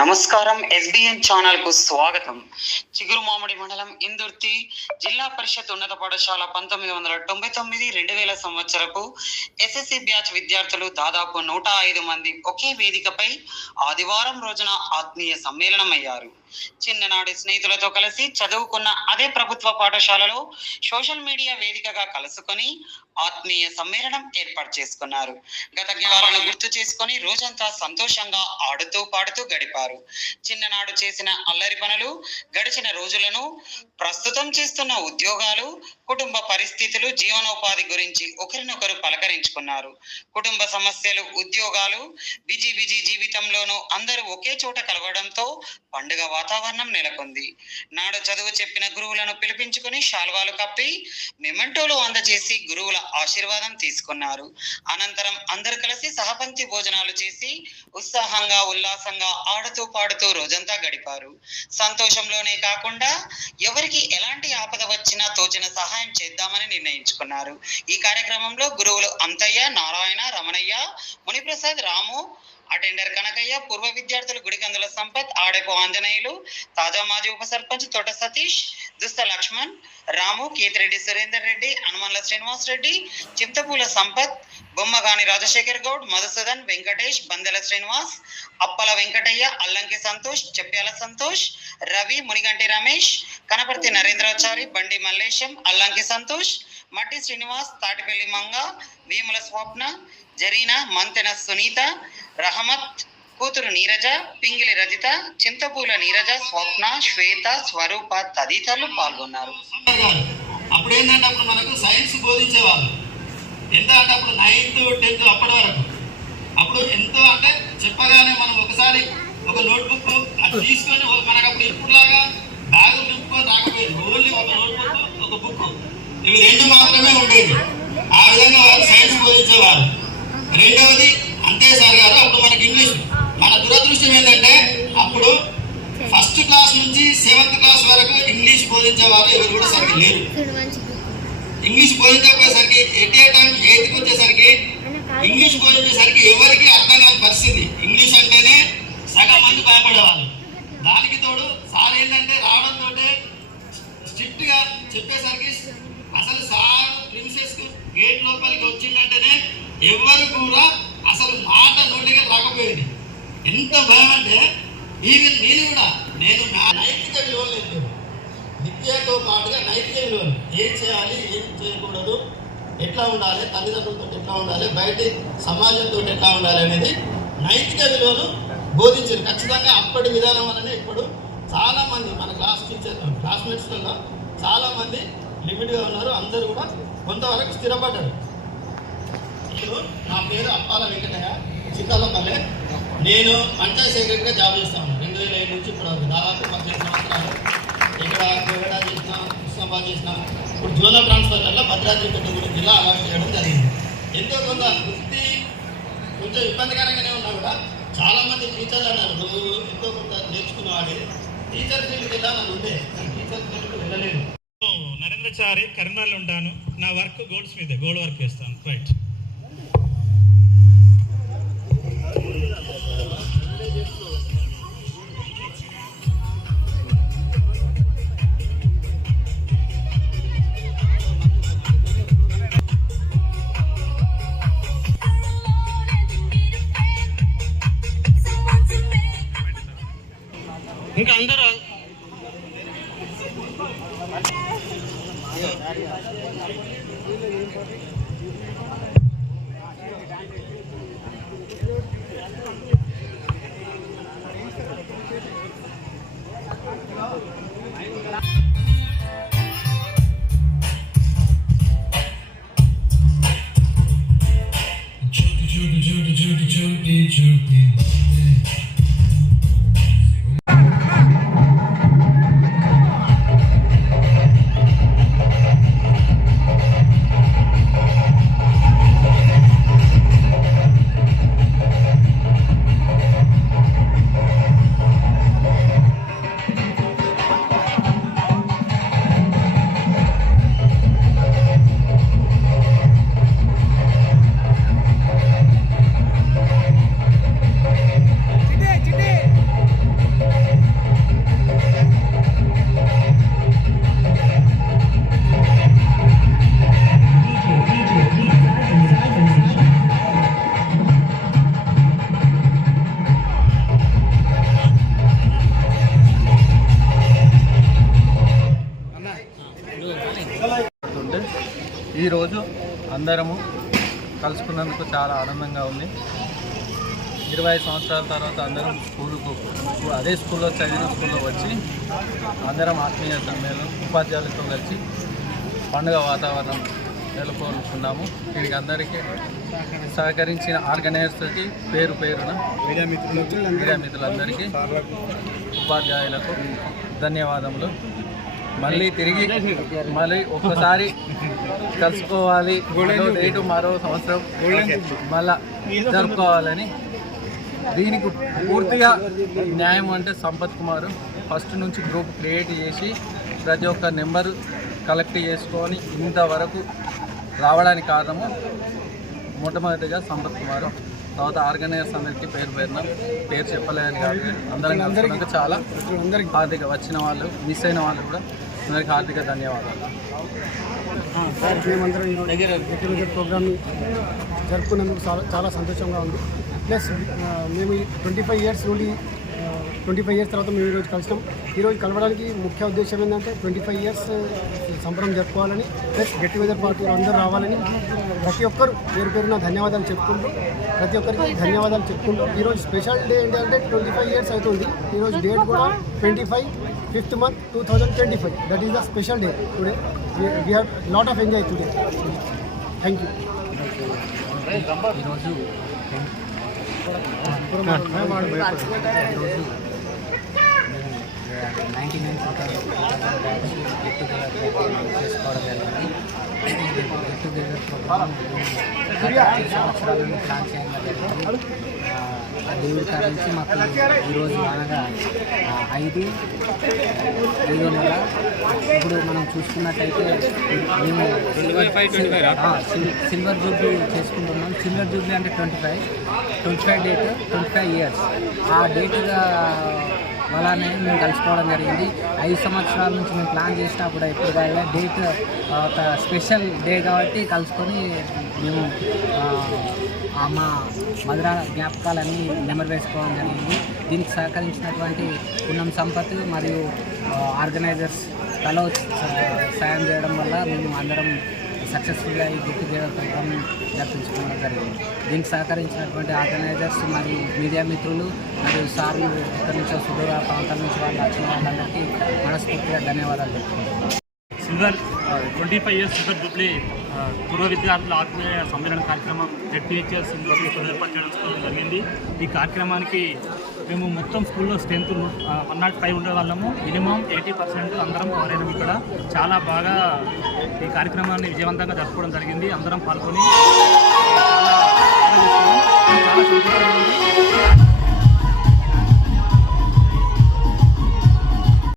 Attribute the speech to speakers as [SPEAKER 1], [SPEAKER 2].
[SPEAKER 1] నమస్కారం. ఎస్బిఎన్ ఛానల్కు స్వాగతం. చిగురుమామిడి మండలం ఇందుర్తి జిల్లా పరిషత్ ఉన్నత పాఠశాల పంతొమ్మిది వందల తొంభై తొమ్మిది రెండు వేల సంవత్సరపు ఎస్ఎస్సి బ్యాచ్ విద్యార్థులు దాదాపు నూట ఐదు మంది ఒకే వేదికపై ఆదివారం రోజున ఆత్మీయ సమ్మేళనం అయ్యారు చిన్ననాటి స్నేహితులతో కలిసి చదువుకున్న అదే ప్రభుత్వ పాఠశాలలో సోషల్ మీడియా వేదికగా కలుసుకొని ఆత్మీయ సమ్మేళనం ఏర్పాటు చేసుకున్నారు. గత జ్ఞానాలను గుర్తు చేసుకొని రోజంతా సంతోషంగా ఆడుతూ పాడుతూ గడిపారు. చిన్ననాడు చేసిన అల్లరి పనులు గడిచిన రోజులను ప్రస్తుతం చేస్తున్న ఉద్యోగాలు కుటుంబ పరిస్థితులు జీవనోపాధి గురించి ఒకరినొకరు పలకరించుకున్నారు. కుటుంబ సమస్యలు ఉద్యోగాలు బిజీ బిజీ జీవితంలోనూ అందరూ ఒకే చోట కలవడంతో పండుగ వాతావరణం నెలకొంది. నాడు చదువు చెప్పిన గురువులను పిలిపించుకుని శాల్వాలు కప్పి మెమెంటోలు అందజేసి గురువుల ఆశీర్వాదం తీసుకున్నారు. అనంతరం అందరు కలిసి సహపంక్తి భోజనాలు చేసి ఉత్సాహంగా ఉల్లాసంగా ఆడుతూ పాడుతూ రోజంతా గడిపారు. సంతోషంలోనే కాకుండా ఎవరికి ఎలాంటి ఆపద వచ్చినా తోచిన సహాయం చేద్దామని నిర్ణయించుకున్నారు. ఈ కార్యక్రమంలో గురువులు అంతయ్య నారాయణ రమణయ్య మునిప్రసాద్ రాము అటెండర్ కనకయ్య పూర్వ విద్యార్థులు గుడికందుల సంపత్ ఆడపు ఆంజనేయులు తాజా మాజీ ఉప సర్పంచ్ తోట సతీష్ దుస్త లక్ష్మణ్ రాము కేతిరెడ్డి సురేందర్ రెడ్డి హనుమన్ల శ్రీనివాస్ రెడ్డి చింతపూల సంపత్ బొమ్మగాని రాజశేఖర్ గౌడ్ మధుసూదన్ వెంకటేష్ బందెల శ్రీనివాస్ అప్పల వెంకటయ్య అల్లంకి సంతోష్ చెప్ప్యాల సంతోష్ రవి మునిగంటి రమేష్ కనపర్తి నరేంద్రాచారి బండి మల్లేశం అల్లంకి సంతోష్ మట్టి శ్రీనివాస్ తాటిపల్లి మంగ వేముల స్వప్న జరీనా మంతెన సునీత రహమత్ కూతురు నీరజ పింగిలి రజిత చింతపూల నీరజ స్వప్న శ్వేత స్వరూప తదితరులు పాల్గొన్నారు.
[SPEAKER 2] అప్పుడు ఏంటంటే అప్పుడు మనకు సైన్స్ బోధించేవాళ్ళు. ఎంత అంటే అప్పుడు నైన్త్ టెన్త్ అప్పటి వరకు. అప్పుడు ఎంతో అంటే చెప్పగానే మనం ఒకసారి ఒక నోట్బుక్ అది తీసుకొని మనకు అప్పుడు ఇప్పుడులాగా బ్యాగ్ నింపుకొని రాకపోయేది. ఓన్లీ ఒక నోట్బుక్ ఒక బుక్ ఇవి రెండు మాత్రమే ఉండేది ఆ విధంగా వాళ్ళు సైన్స్ బోధించేవారు. రెండవది అంతే సార్ గారు అప్పుడు మనకి ఇంగ్లీష్. మన దురదృష్టం ఏంటంటే అప్పుడు ఫస్ట్ క్లాస్ నుంచి సెవెంత్ క్లాస్ వరకు ఇంగ్లీష్ బోధించేవారు ఎవరు కూడా సరిగ్గా లేరు. ఇంగ్లీష్ బోధించకపోయేసరికి ఎట్ ఏ టైం ఎయిత్కి వచ్చేసరికి ఇంగ్లీష్ బోధించేసరికి ఎవరికి అర్థం కాని పరిస్థితి. ఇంగ్లీష్ అంటేనే సగం మంది భయపడేవాళ్ళు. దానికి తోడు సార్ ఏంటంటే రావడంతో స్ట్రిక్ట్గా చెప్పేసరికి అసలు సార్ ప్రిన్సెస్ గేట్ లోపలికి వచ్చిందంటేనే ఎవరు కూడా అసలు మాట నోటిగా రాకపోయేది. ఎంత భయం అంటే ఈవెన్ నేను కూడా నేను నా నైతిక విలువలు లేదు విద్యతో పాటుగా నైతిక విలువలు. ఏం చేయాలి ఏం చేయకూడదు ఎట్లా ఉండాలి తల్లిదండ్రులతో ఎట్లా ఉండాలి బయట సమాజంతో ఎట్లా ఉండాలి అనేది నైతిక విలువలు బోధించారు. ఖచ్చితంగా అప్పటి విధానం వల్లనే ఇప్పుడు చాలామంది మన క్లాస్ టీచర్ క్లాస్మేట్స్లలో చాలామంది లిమిట్గా ఉన్నారు. అందరూ కూడా కొంతవరకు స్థిరపడ్డారు. సభ్యుడు నా పేరు అప్పాల వెంకటయ్య చిత్తాలపల్లె నేను పంచాయత్ సెక్రటరీగా జాబ్ చేస్తాను రెండు వేల ఐదు నుంచి ఇప్పుడు దాదాపు పద్దెనిమిది సంవత్సరాలు. ఇక్కడ కోవిడా చేసిన హుస్నాబాద్ చేసిన ఇప్పుడు జోనల్ ట్రాన్స్ఫర్ వల్ల భద్రాద్రి కొత్తగూడెం జిల్లా అలాట్ చేయడం జరిగింది. ఎంతో కొంత వృత్తి కొంచెం ఇబ్బందికరంగానే ఉన్నా కూడా చాలా మంది టీచర్లు అన్నారు నువ్వు ఎంతో కొంత నేర్చుకున్నవాడి. టీచర్ ఫీల్డ్కి వెళ్ళాలని ఉండే. టీచర్ ఫీల్డ్కి వెళ్ళలేదు.
[SPEAKER 3] నరేంద్రచారి కరీంనగర్లో ఉంటాను. నా వర్క్ గోల్డ్స్ మీద గోల్డ్ వర్క్ చేస్తాను. రైట్. ఇంకా అందరూ
[SPEAKER 4] ఈరోజు అందరము కలుసుకున్నందుకు చాలా ఆనందంగా ఉంది. ఇరవై సంవత్సరాల తర్వాత అందరం స్కూలుకు అదే స్కూల్లో చదివిన స్కూల్లో వచ్చి అందరం ఆత్మీయ సమ్మేళనం ఉపాధ్యాయులతో కలిసి పండుగ వాతావరణం నెలకొల్పుకున్నాము దీనికి అందరికీ సహకరించిన ఆర్గనైజర్స్కి పేరు పేరున మీడియా మిత్రులందరికీ ఉపాధ్యాయులకు ధన్యవాదములు. మళ్ళీ తిరిగి మళ్ళీ ఒక్కసారి కలుసుకోవాలి. మరో డేటు మరో సంవత్సరం. మళ్ళా జరుపుకోవాలని దీనికి పూర్తిగా న్యాయం అంటే సంపత్ కుమార్. ఫస్ట్ నుంచి గ్రూప్ క్రియేట్ చేసి ప్రతి ఒక్క నెంబర్ కలెక్ట్ చేసుకొని ఇంతవరకు రావడానికి కారణము మొట్టమొదటిగా సంపత్ కుమార్. తర్వాత ఆర్గనైజర్స్ అందరికీ పేరు పేరున పేరు చెప్పలేదని కాదు అందరం కలుసుకున్నాక చాలా హార్దిక వచ్చిన వాళ్ళు మిస్ అయిన వాళ్ళు కూడా అందరికీ హార్దిక ధన్యవాదాలు.
[SPEAKER 5] మేమందరం ఈరోజు గెట్ టుగెదర్ ప్రోగ్రామ్ని జరుపుకున్నందుకు చాలా చాలా సంతోషంగా ఉంది. ప్లస్ మేము ట్వంటీ ఫైవ్ ఇయర్స్ నుండి ట్వంటీ ఫైవ్ ఇయర్స్ తర్వాత మేము ఈరోజు కలిసినాం ఈరోజు కలవడానికి ముఖ్య ఉద్దేశం ఏంటంటే ట్వంటీ ఫైవ్ ఇయర్స్ సంబరం జరుపుకోవాలని ప్లస్ గెట్ టుగెదర్ పార్టీ అందరూ రావాలని ప్రతి ఒక్కరు పేరు పేరున ధన్యవాదాలు చెప్పుకుంటూ ప్రతి ఒక్కరికి ధన్యవాదాలు చెప్పుకుంటూ ఈరోజు స్పెషల్ డే ఏంటంటే ట్వంటీ ఫైవ్ ఇయర్స్ అవుతుంది. ఈరోజు డేట్ కూడా twenty five fifth month two thousand twenty five that is the special day today we have lot of enjoy today thank you
[SPEAKER 4] ఈరోజు నైంటీ నైన్ గెట్ టుగెదర్ చేసుకోవడం జరిగింది get together programme గత సంవత్సరాల నుండి plan చేయడం జరిగింది ఆ, ఆ దేవుడి కాడ నుంచి మాకు ఈరోజు అనగా ఐదు ఐదు నెల. ఇప్పుడు మనం చూసుకున్నట్టయితే మేము సిల్వర్ జూబ్లీ చేసుకుంటున్నాం. సిల్వర్ జూబ్లీ అంటే twenty five twenty five date twenty five years ఆ డేట్గా అలానే మేము కలుసుకోవడం జరిగింది. ఐదు సంవత్సరాల నుంచి మేము ప్లాన్ చేసినా కూడా ఎప్పుడు డేట్ ఒక స్పెషల్ డే కాబట్టి కలుసుకొని మేము మా మధుర జ్ఞాపకాలన్నీ నెమరు వేసుకోవడం జరిగింది. దీనికి సహకరించినటువంటి పున్నం సంపత్ మరియు ఆర్గనైజర్స్ తలో సాయం చేయడం వల్ల మేము అందరం సక్సెస్ఫుల్గా ఈ గుర్తు టుగెదర్ ప్రోగ్రామ్ జరిపించుకోవడం జరిగింది. దీనికి సహకరించినటువంటి ఆర్గనైజర్స్ మరియు మీడియా మిత్రులు మరియు సార్లు ఇక్కడి నుంచి సుదూర ప్రాంతాల నుంచి వాళ్ళు వచ్చిన వాళ్ళందరికీ మనస్ఫూర్తిగా ధన్యవాదాలు చెప్తున్నాను.
[SPEAKER 6] Silver twenty five years silver jubilee పూర్వ విద్యార్థుల ఆత్మీయ సమ్మేళన కార్యక్రమం జెడ్పీహెచ్ఎస్ ఏర్పాటు చేయడం జరిగింది ఈ కార్యక్రమానికి మేము మొత్తం స్కూల్లో స్ట్రెంత్ వన్ నాట్ ఫైవ్ ఉండే వాళ్ళము. మినిమం ఎయిటీ పర్సెంట్ అందరం కవర్ ఇక్కడ. చాలా బాగా ఈ కార్యక్రమాన్ని విజయవంతంగా జరుపుకోవడం జరిగింది. అందరం పాల్గొని చాలా చాలా సంతోషంగా ఉంది.